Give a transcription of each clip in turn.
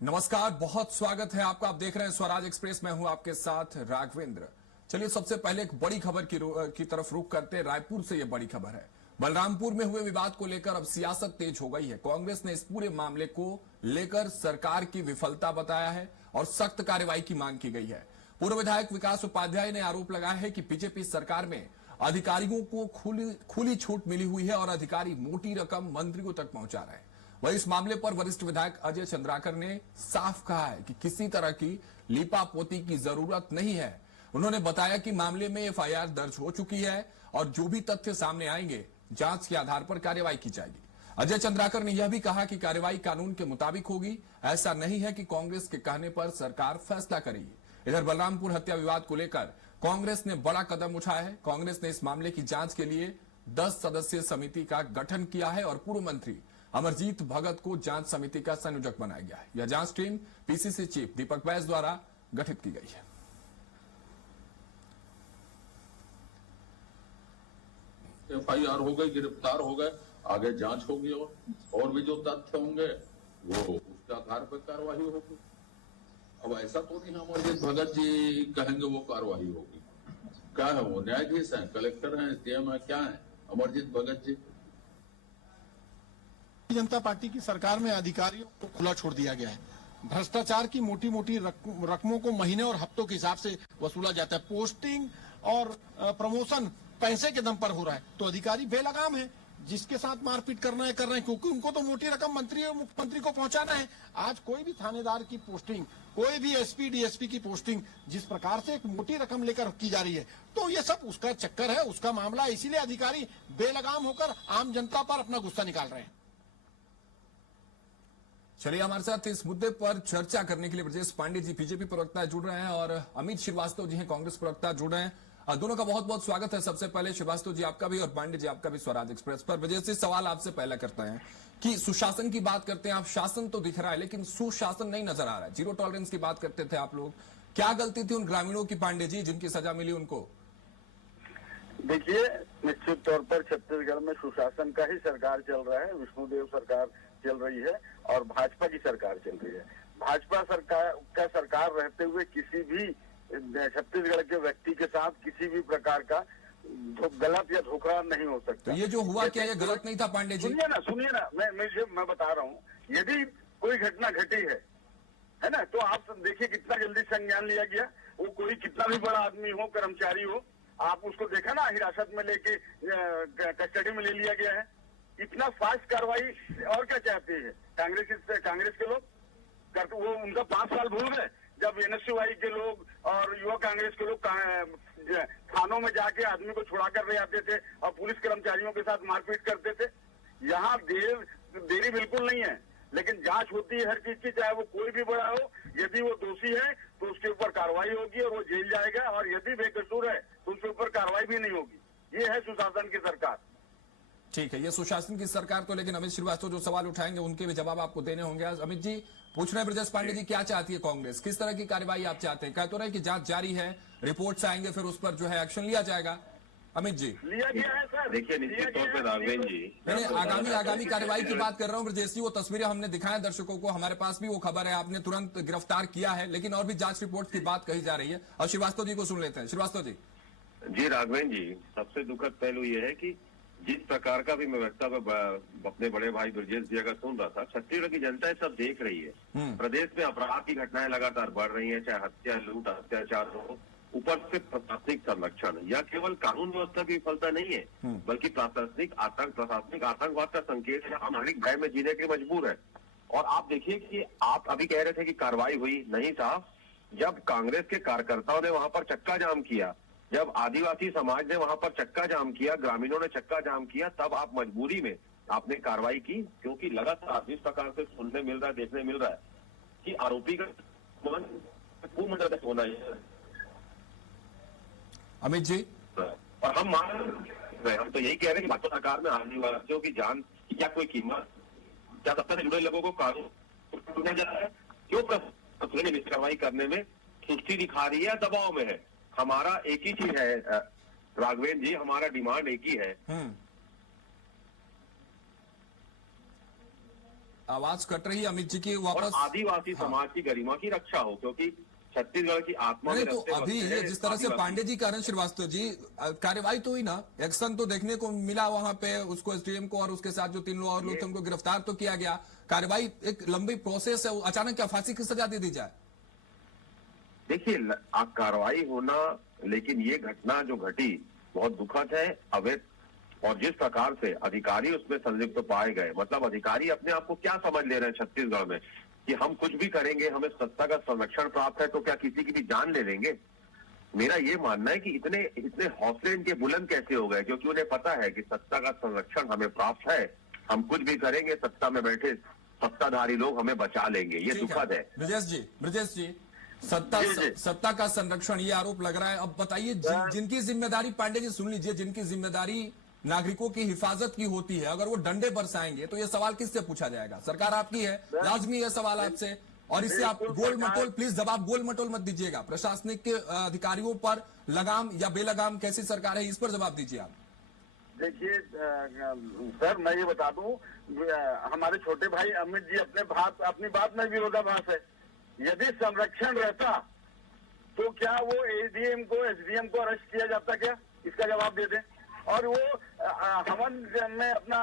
नमस्कार, बहुत स्वागत है आपका। आप देख रहे हैं स्वराज एक्सप्रेस। मैं हूं आपके साथ राघवेंद्र। चलिए सबसे पहले एक बड़ी खबर की तरफ रुख करते हैं। रायपुर से यह बड़ी खबर है। बलरामपुर में हुए विवाद को लेकर अब सियासत तेज हो गई है। कांग्रेस ने इस पूरे मामले को लेकर सरकार की विफलता बताया है और सख्त कार्रवाई की मांग की गई है। पूर्व विधायक विकास उपाध्याय ने आरोप लगाया है कि बीजेपी सरकार में अधिकारियों को खुली छूट मिली हुई है और अधिकारी मोटी रकम मंत्रियों तक पहुंचा रहे हैं। वहीं इस मामले पर वरिष्ठ विधायक अजय चंद्राकर ने साफ कहा है कि किसी तरह की लीपापोती की जरूरत नहीं है। उन्होंने बताया कि मामले में एफआईआर दर्ज हो चुकी है और जो भी तथ्य सामने आएंगे जांच के आधार पर कार्रवाई की जाएगी। अजय चंद्राकर ने यह भी कहा कि कार्रवाई कानून के मुताबिक होगी। ऐसा नहीं है कि कांग्रेस के कहने पर सरकार फैसला करेगी। इधर बलरामपुर हत्या विवाद को लेकर कांग्रेस ने बड़ा कदम उठाया है। कांग्रेस ने इस मामले की जांच के लिए 10 सदस्यीय समिति का गठन किया है और पूर्व मंत्री अमरजीत भगत को जांच समिति का संयोजक बनाया गया है। यह जांच टीम पीसीसी चीफ दीपक बैस द्वारा गठित की गई है। एफआईआर हो गई, गिरफ्तार हो गए, आगे जांच होगी और भी जो तथ्य होंगे वो उसके आधार पर कार्रवाई होगी। अब ऐसा तो नहीं अमरजीत भगत जी कहेंगे वो कार्रवाई होगी। क्या है वो? न्यायाधीश हैं, कलेक्टर हैं, सीएम है, क्या है अमरजीत भगत जी? जनता पार्टी की सरकार में अधिकारियों को खुला छोड़ दिया गया है। भ्रष्टाचार की मोटी मोटी रकमों को महीने और हफ्तों के हिसाब से वसूला जाता है। पोस्टिंग और प्रमोशन पैसे के दम पर हो रहा है, तो अधिकारी बेलगाम है। जिसके साथ मारपीट करना है कर रहे हैं, क्योंकि उनको तो मोटी रकम मंत्री और मुख्यमंत्री को पहुंचाना है। आज कोई भी थानेदार की पोस्टिंग, कोई भी एसपी डीएसपी की पोस्टिंग जिस प्रकार से एक मोटी रकम लेकर की जा रही है, तो ये सब उसका चक्कर है, उसका मामला है। इसीलिए अधिकारी बेलगाम होकर आम जनता पर अपना गुस्सा निकाल रहे हैं। चलिए हमारे साथ इस मुद्दे पर चर्चा करने के लिए ब्रजेश पांडे जी बीजेपी प्रवक्ता जुड़ रहे हैं और अमित श्रीवास्तव जी हैं कांग्रेस प्रवक्ता जुड़ रहे हैं। दोनों का बहुत बहुत स्वागत है। सबसे पहले श्रीवास्तव जी आपका भी और पांडे जी आपका भी स्वराज एक्सप्रेस पर। ब्रजेश जी, सवाल आपसे पहला करते हैं कि सुशासन की बात करते हैं आप। शासन तो दिख रहा है लेकिन सुशासन नहीं नजर आ रहा है। जीरो टॉलरेंस की बात करते थे आप लोग। क्या गलती थी उन ग्रामीणों की पांडे जी जिनकी सजा मिली उनको? देखिए, निश्चित तौर पर छत्तीसगढ़ में सुशासन का ही सरकार चल रहा है। विष्णुदेव सरकार चल रही है और भाजपा की सरकार चल रही है। भाजपा सरकार रहते हुए किसी भी छत्तीसगढ़ के व्यक्ति के साथ किसी भी प्रकार का गलत या धोखा नहीं हो सकता। ये जो हुआ क्या ये गलत नहीं था पांडे जी? सुनिए ना, मैं बता रहा हूँ। यदि कोई घटना घटी है ना, तो आप देखिए कितना जल्दी संज्ञान लिया गया। वो कोई कितना भी बड़ा आदमी हो, कर्मचारी हो, आप उसको देखा ना, हिरासत में लेके कस्टडी में ले लिया गया है। इतना फास्ट कार्रवाई और क्या चाहते हैं कांग्रेस के लोग? वो उनका 5 साल भूल गए जब एनएसयूआई के लोग और युवा कांग्रेस के लोग थानों में जाके आदमी को छुड़ा कर ले आते थे और पुलिस कर्मचारियों के साथ मारपीट करते थे। यहाँ देरी बिल्कुल नहीं है, लेकिन जांच होती है हर चीज की, चाहे वो कोई भी बड़ा हो। यदि वो दोषी है तो उसके ऊपर कार्रवाई होगी और वो जेल जाएगा, और यदि बेकसूर है तो उसके ऊपर कार्रवाई भी नहीं होगी। ये है सुशासन की सरकार। ठीक है, ये सुशासन की सरकार। तो लेकिन अमित श्रीवास्तव जो सवाल उठाएंगे उनके भी जवाब आपको देने होंगे। अमित जी पूछ रहे हैं ब्रजेश पांडे जी क्या चाहती है कांग्रेस, किस तरह की कार्रवाई आप चाहते हैं? कह तो रहे कि जांच जारी है, रिपोर्ट्स आएंगे फिर उस पर जो है एक्शन लिया जाएगा। अमित जी लिया गया है सर। देखिए, निश्चित तौर पर राघवेंद्र जी, मैंने आगामी कार्रवाई की बात कर रहा हूं ब्रजेश जी। वो तस्वीरें हमने दिखाया दर्शकों को, हमारे पास भी वो खबर है, आपने तुरंत गिरफ्तार किया है, लेकिन और भी जांच रिपोर्ट की बात कही जा रही है। और श्रीवास्तव जी को सुन लेते हैं। श्रीवास्तव जी। जी राघवेंद्र जी, सबसे दुखद पहलू ये है कि जिस प्रकार का भी मैं वक्तव्य अपने बड़े भाई ब्रजेश जी का सुन रहा था, छत्तीसगढ़ की जनता सब देख रही है। प्रदेश में अपराध की घटनाएं लगातार बढ़ रही हैं, चाहे हत्या, लूट, अत्याचार हो, ऊपर से प्रशासनिक संरक्षण। यह केवल कानून व्यवस्था की विफलता नहीं है, बल्कि प्रशासनिक आतंकवाद का संकेत है। हम नागरिक भय में जीने के मजबूर है। और आप देखिए कि आप अभी कह रहे थे कि कार्रवाई हुई नहीं साहब। जब कांग्रेस के कार्यकर्ताओं ने वहां पर चक्का जाम किया, जब आदिवासी समाज ने वहां पर चक्का जाम किया, ग्रामीणों ने चक्का जाम किया, तब आप मजबूरी में आपने कार्रवाई की। क्योंकि लगातार जिस प्रकार से सुनने मिल रहा है, देखने मिल रहा है कि आरोपी का पूर्ण होना है। अमित जी, और हम तो यही कह रहे हैं कि भाजपा सरकार में आदिवासियों की जान की क्या कोई कीमत, क्या सत्ता से जुड़े लोगों को कानून जा रहा है? क्यों कार्रवाई करने में सुस्ती दिखा रही है, दबाव में है? हमारा एक ही चीज है राघवेंद्र जी, हमारा डिमांड एक ही है आवाज कट रही है अमित जी की और वापस। आदिवासी समाज की गरिमा की रक्षा हो, क्योंकि छत्तीसगढ़ की आत्मा में नहीं तो रखते अभी बसते ये हैं जिस तरह से आदिवासी। पांडे जी कारण श्रीवास्तव जी कार्रवाई तो हुई ना, एक्शन तो देखने को मिला वहां पे, उसको एसडीएम को और उसके साथ जो 3 लोग और लोग थे उनको गिरफ्तार तो किया गया। कार्रवाई एक लंबी प्रोसेस है, अचानक क्या फांसी की सजा दे दी जाए? देखिए कार्रवाई होना, लेकिन ये घटना जो घटी बहुत दुखद है, अवैध, और जिस प्रकार से अधिकारी उसमें संलिप्त पाए गए, मतलब अधिकारी अपने आप को क्या समझ ले रहे हैं छत्तीसगढ़ में कि हम कुछ भी करेंगे, हमें सत्ता का संरक्षण प्राप्त है, तो क्या किसी की भी जान ले लेंगे? मेरा ये मानना है कि इतने इतने हौसले इनके बुलंद कैसे हो गए, क्योंकि उन्हें पता है कि सत्ता का संरक्षण हमें प्राप्त है, हम कुछ भी करेंगे, सत्ता में बैठे सत्ताधारी लोग हमें बचा लेंगे। ये दुखद है। ब्रजेश जी सत्ता का संरक्षण, ये आरोप लग रहा है। अब बताइए जिनकी जिम्मेदारी, पांडे जी सुन लीजिए, जिनकी जिम्मेदारी नागरिकों की हिफाजत की होती है, अगर वो डंडे बरसाएंगे तो ये सवाल किससे पूछा जाएगा? सरकार आपकी है, लाजमी है सवाल आपसे। और इससे आप गोल मटोल, प्लीज जवाब गोल मटोल मत दीजिएगा। प्रशासनिक के अधिकारियों पर लगाम या बेलगाम कैसी सरकार है, इस पर जवाब दीजिए आप। देखिए सर, मैं ये बता दूं, हमारे छोटे भाई अमित जी अपनी बात में विरोधाभास है। यदि संरक्षण रहता तो क्या वो एडीएम को एसडीएम को अरेस्ट किया जाता क्या? इसका जवाब दे दें। और वो हवन में अपना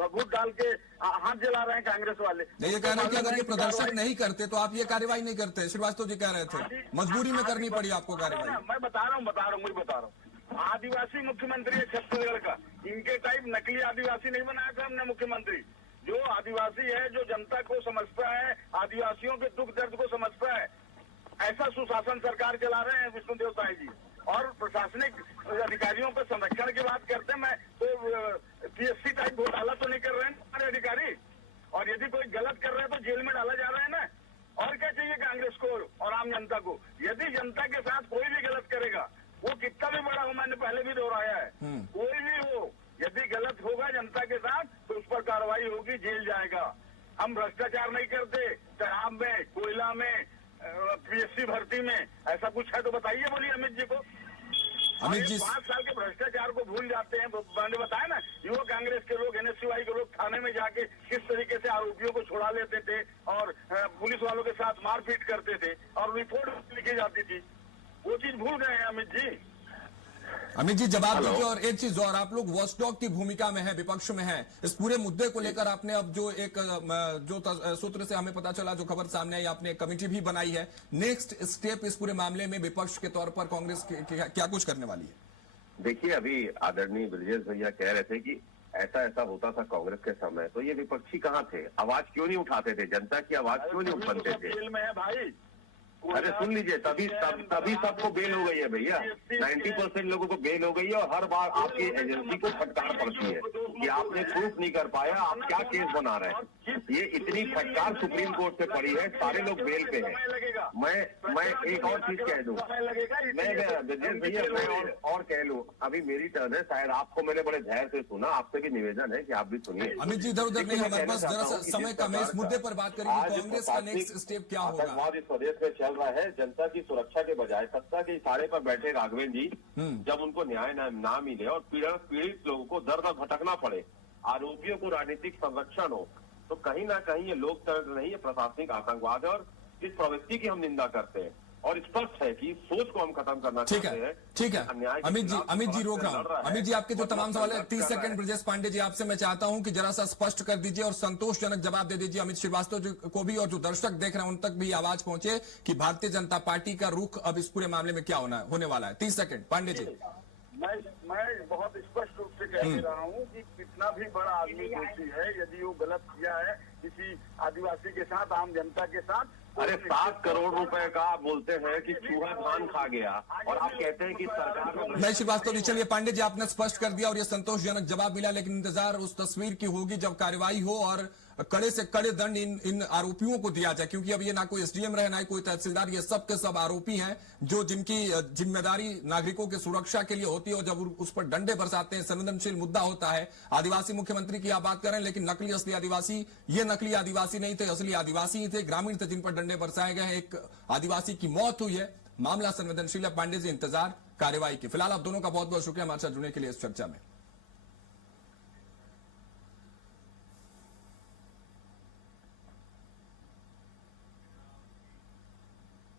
भभूत डाल के हाथ जला रहे हैं कांग्रेस वाले। नहीं, ये कह रहे हैं कि अगर ये प्रदर्शन नहीं करते तो आप ये कार्रवाई नहीं करते। श्रीवास्तव जी कह रहे थे मजबूरी में करनी पड़ी आपको कार्रवाई। मैं बता रहा हूँ आदिवासी मुख्यमंत्री है छत्तीसगढ़ का, इनके टाइप नकली आदिवासी नहीं बनाया था हमने मुख्यमंत्री। जो आदिवासी है, जो जनता को समझता है, आदिवासियों के दुख दर्द को समझता है, ऐसा सुशासन सरकार चला रहे हैं विष्णुदेव साय जी। और प्रशासनिक अधिकारियों पर संरक्षण की बात करते हैं, मैं तो पीएससी टाइप घोटाला तो नहीं कर रहे हैं हमारे अधिकारी। और यदि कोई गलत कर रहे हैं तो जेल में डाला जा रहा है ना। और क्या चाहिए कांग्रेस को और आम जनता को? यदि जनता के साथ कोई भी गलत करेगा, वो कितना भी बड़ा हो, मैंने पहले भी दोहराया है, कोई भी हो, यदि गलत होगा जनता के साथ तो उस पर कार्रवाई होगी, जेल जाएगा। हम भ्रष्टाचार नहीं करते, शराब में, कोयला में, पीएससी भर्ती में, ऐसा कुछ है तो बताइए, बोलिए अमित जी को। अमित जी 5 साल के भ्रष्टाचार को भूल जाते हैं। मैंने बताया ना, युवा कांग्रेस के लोग, एनएसयूआई के लोग थाने में जाके किस तरीके से आरोपियों को छुड़ा लेते थे और पुलिस वालों के साथ मारपीट करते थे और रिपोर्ट लिखी जाती थी, वो चीज भूल गए हैं अमित जी। अमित जी जवाब दीजिए। और एक चीज और, आप लोग वॉचडॉग की भूमिका में है, विपक्ष में है, इस पूरे मुद्दे को लेकर आपने अब जो एक सूत्र से हमें पता चला, जो खबर सामने आई, आपने एक कमेटी भी बनाई है। नेक्स्ट स्टेप इस पूरे मामले में विपक्ष के तौर पर कांग्रेस क्या कुछ करने वाली है? देखिए, अभी आदरणीय ब्रजेश भैया कह रहे थे कि ऐसा होता था कांग्रेस के समय, तो ये विपक्षी कहाँ थे? आवाज क्यों नहीं उठाते थे? जनता की आवाज क्यों नहीं उठाते थे? जेल में है भाई। अरे सुन लीजिए, तभी सबको बेल हो गई है भैया। 90% लोगों को बेल हो गई है। और हर बार आपकी एजेंसी को फटकार पड़ती है कि आपने प्रूफ नहीं कर पाया, आप क्या केस बना रहे हैं। ये इतनी फटकार सुप्रीम कोर्ट से पड़ी है, सारे लोग बेल पे हैं। मैं एक और चीज कह दूं, मैं भैया मैं और कह लूं, अभी मेरी टर्न है, शायद आपको मैंने बड़े धैर्य से सुना, आपसे भी निवेदन है कि आप भी सुनिए। अमित जी इधर उधर नहीं, हमारे पास जरा सा समय कम है, इस मुद्दे पर बात करेंगे। कांग्रेस का नेक्स्ट स्टेप क्या होगा? आतंकवाद इस प्रदेश में चल रहा है, जनता की सुरक्षा के बजाय सत्ता के इशारे पर बैठे राघवेंद्र जी, जब उनको न्याय ना मिले और पीड़ित लोगों को दर दर भटकना पड़े, आरोपियों को राजनीतिक संरक्षण हो, तो कहीं ना कहीं ये लोकतंत्र नहीं, ये प्रशासनिक आतंकवाद है। और इस प्रवृत्ति की हम निंदा करते हैं और स्पष्ट है कि इस सोच को हम खत्म करना चाहते हैं। ठीक है अमित जी रोक रहा हूँ। अमित जी आपके जो तमाम सवाल है, 30 सेकंड ब्रजेश पांडे जी आपसे मैं चाहता हूं कि जरा सा स्पष्ट कर दीजिए और संतोषजनक जवाब दे दीजिए अमित श्रीवास्तव जी को भी, और जो दर्शक देख रहे हैं उन तक भी आवाज पहुंचे कि भारतीय जनता पार्टी का रुख अब इस पूरे मामले में क्या होने वाला है। 30 सेकंड पांडे जी। मैं बहुत स्पष्ट रूप से कह दे रहा हूँ कि कितना भी बड़ा आदमी दोषी है, यदि वो गलत किया है किसी आदिवासी के साथ, आम जनता के साथ, अरे 7 करोड़ रुपए का आप बोलते हैं कि चूहा धान खा गया और आप कहते हैं कि सरकार। नहीं श्रीवास्तव जी, चलिए पांडे जी आपने स्पष्ट कर दिया और ये संतोषजनक जवाब मिला, लेकिन इंतजार उस तस्वीर की होगी जब कार्रवाई हो और कड़े से कड़े दंड इन आरोपियों को दिया जाए, क्योंकि अब ये ना कोई एसडीएम रहे ना कोई तहसीलदार, ये सब के सब आरोपी हैं जो जिनकी जिम्मेदारी नागरिकों की सुरक्षा के लिए होती है। और जब उस पर डंडे बरसाते हैं, संवेदनशील मुद्दा होता है। आदिवासी मुख्यमंत्री की आप बात कर रहे हैं, लेकिन नकली असली आदिवासी, ये नकली आदिवासी नहीं थे, असली आदिवासी ही थे, ग्रामीण थे, जिन पर डंडे बरसाए गए हैं। एक आदिवासी की मौत हुई है, मामला संवेदनशील है। पांडे जी इंतजार कार्रवाई की। फिलहाल आप दोनों का बहुत बहुत शुक्रिया हमारे साथ जुड़ने के लिए इस चर्चा में।